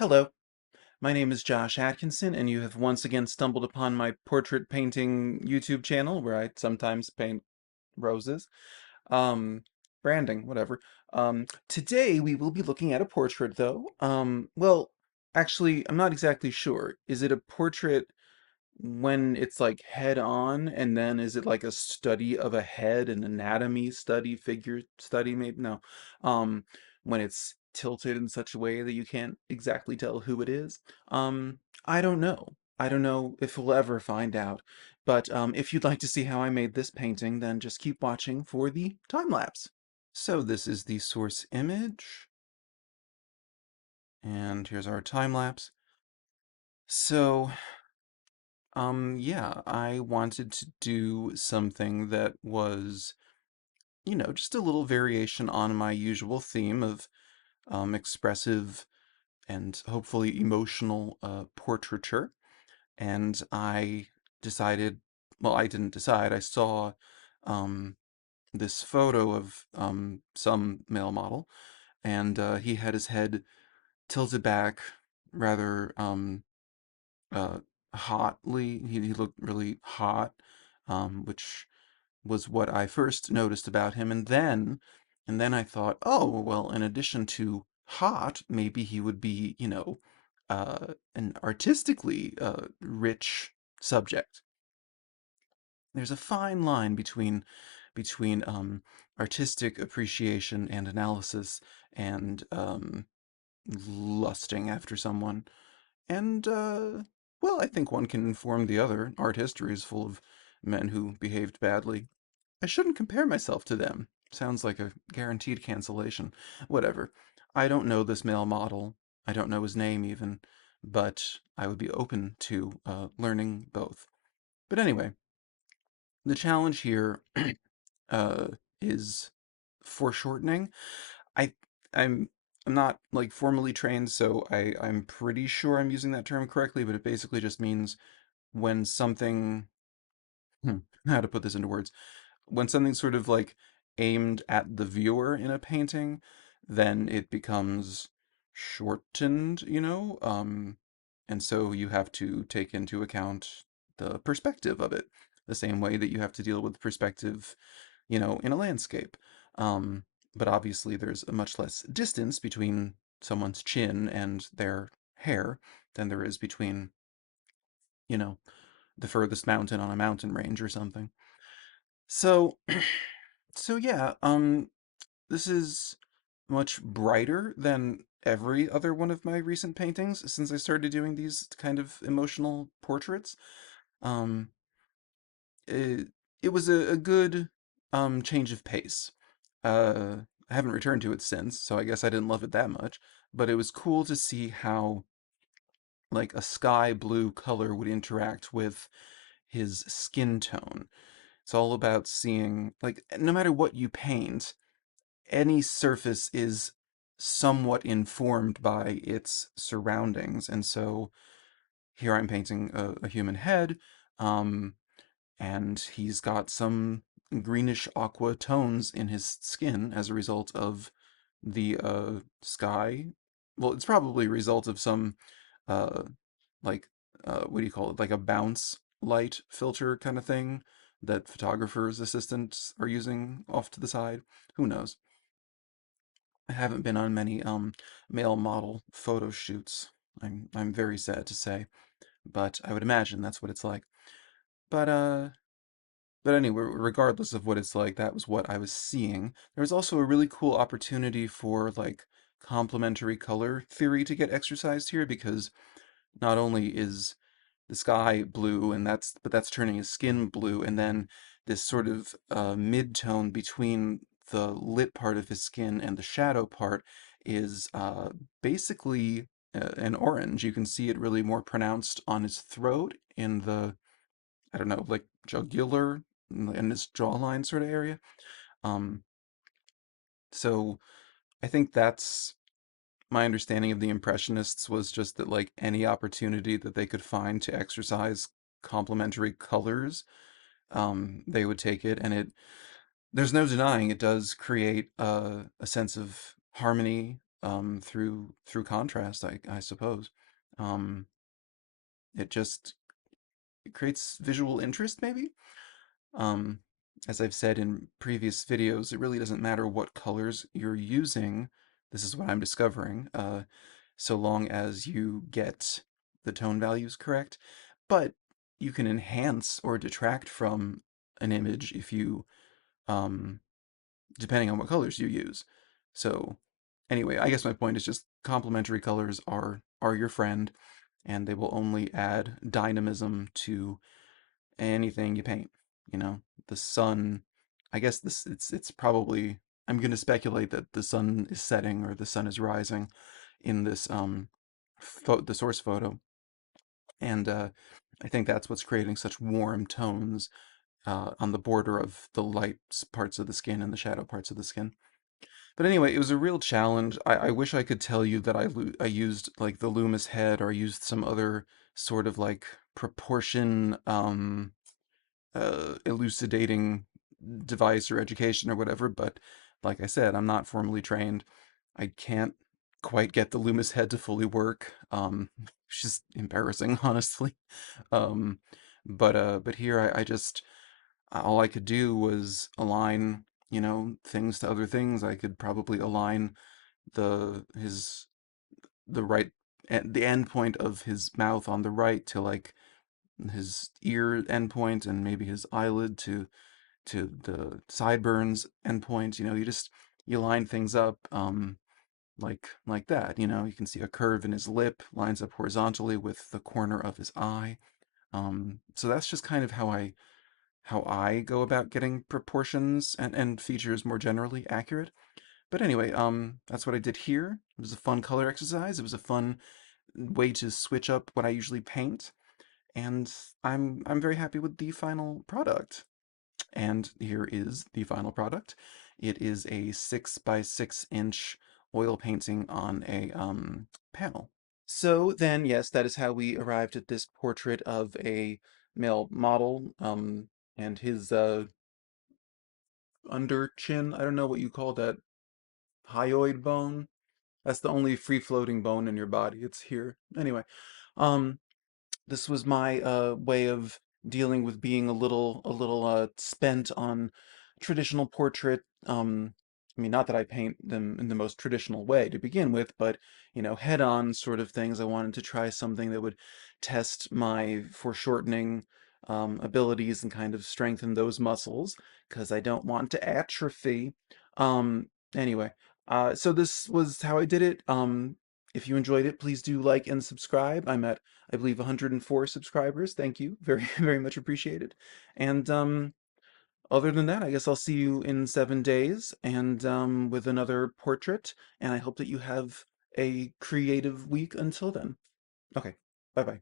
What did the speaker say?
Hello, my name is Josh Atkinson, and you have once again stumbled upon my portrait painting YouTube channel where I sometimes paint roses. Um, Branding, whatever. Today we will be looking at a portrait, though. Well, actually, I'm not exactly sure. Is it a portrait when it's like head on, and then is it like a study of a head, an anatomy study, figure study, maybe? No. Um, when it's tilted in such a way that you can't exactly tell who it is. Um, I don't know. I don't know if we'll ever find out. But if you'd like to see how I made this painting, then just keep watching for the time lapse. So this is the source image, and here's our time lapse. So yeah, I wanted to do something that was, just a little variation on my usual theme of expressive and hopefully emotional portraiture. And I decided, well, I didn't decide, I saw um, this photo of some male model, and he had his head tilted back rather uh, hotly. He looked really hot, which was what I first noticed about him. And then I thought, oh, well, in addition to hot, maybe he would be, an artistically rich subject. There's a fine line between artistic appreciation and analysis and lusting after someone. And, well, I think one can inform the other. Art history is full of men who behaved badly. I shouldn't compare myself to them. Sounds like a guaranteed cancellation. Whatever. I don't know this male model. I don't know his name even, but I would be open to learning both. But anyway, the challenge here uh, is foreshortening. I I'm I'm not like formally trained, so I'm pretty sure I'm using that term correctly, but it basically just means when something how to put this into words. When something's sort of like aimed at the viewer in a painting, then it becomes shortened, and so you have to take into account the perspective of it, the same way that you have to deal with perspective, in a landscape. Um, but obviously, there's a much less distance between someone's chin and their hair than there is between, you know, the furthest mountain on a mountain range or something. So, so yeah, this is much brighter than every other one of my recent paintings since I started doing these kind of emotional portraits. Um, it, it was a good change of pace. Uh, I haven't returned to it since, so I guess I didn't love it that much, but it was cool to see how like a sky blue color would interact with his skin tone. It's all about seeing, like, no matter what you paint, any surface is somewhat informed by its surroundings. And so here I'm painting a human head, um, and he's got some greenish aqua tones in his skin as a result of the sky. Well, it's probably a result of some uh, like what do you call it? Like a bounce light filter kind of thing that photographers' assistants are using off to the side. Who knows? I haven't been on many male model photo shoots. I'm very sad to say, but I would imagine that's what it's like. But but anyway, regardless of what it's like, that was what I was seeing. There was also a really cool opportunity for like complementary color theory to get exercised here because not only is the sky blue and that's turning his skin blue, and then this sort of mid-tone between the lit part of his skin and the shadow part is basically an orange. You can see it really more pronounced on his throat in the, I don't know, like jugular in his jawline sort of area. um so I think that's my understanding of the Impressionists, was just that like any opportunity that they could find to exercise complementary colors, they would take it. And there's no denying it does create a sense of harmony through contrast, I suppose. Um, it just it creates visual interest, maybe. Um, as I've said in previous videos, it really doesn't matter what colors you're using. This is what I'm discovering, so long as you get the tone values correct. But you can enhance or detract from an image if you, um, depending on what colors you use. So, anyway, I guess my point is just complementary colors are your friend, and they will only add dynamism to anything you paint. You know, the sun. I guess this it's probably. I'm going to speculate that the sun is setting or the sun is rising in this the source photo, and I think that's what's creating such warm tones on the border of the light parts of the skin and the shadow parts of the skin. But anyway, it was a real challenge. I wish I could tell you that I used like the Loomis head or I used some other sort of like proportion elucidating device or education or whatever, but like I said, I'm not formally trained. I can't quite get the Loomis head to fully work. It's just embarrassing, honestly. Um, but here I just all I could do was align, things to other things. I could probably align the his the right the end point of his mouth on the right to like his ear endpoint and maybe his eyelid to the sideburns endpoint. You line things up like that. You can see a curve in his lip lines up horizontally with the corner of his eye. So that's just kind of how I go about getting proportions and features more generally accurate. But anyway, that's what I did here. It was a fun color exercise. It was a fun way to switch up what I usually paint, and I'm very happy with the final product. And here is the final product. It is a 6 by 6 inch oil painting on a panel. So then, yes, that is how we arrived at this portrait of a male model, and his under chin. I don't know what you call that, hyoid bone. That's the only free floating bone in your body. It's here. Anyway, um, this was my way of dealing with being a little spent on traditional portrait. I mean, not that I paint them in the most traditional way to begin with, but head-on sort of things. I wanted to try something that would test my foreshortening abilities and kind of strengthen those muscles because I don't want to atrophy. Um, anyway, so this was how I did it. If you enjoyed it, please do like and subscribe. I'm at, I believe, 104 subscribers. Thank you. Very, very much appreciated. And other than that, I guess I'll see you in 7 days and with another portrait. And I hope that you have a creative week until then. Okay, bye bye.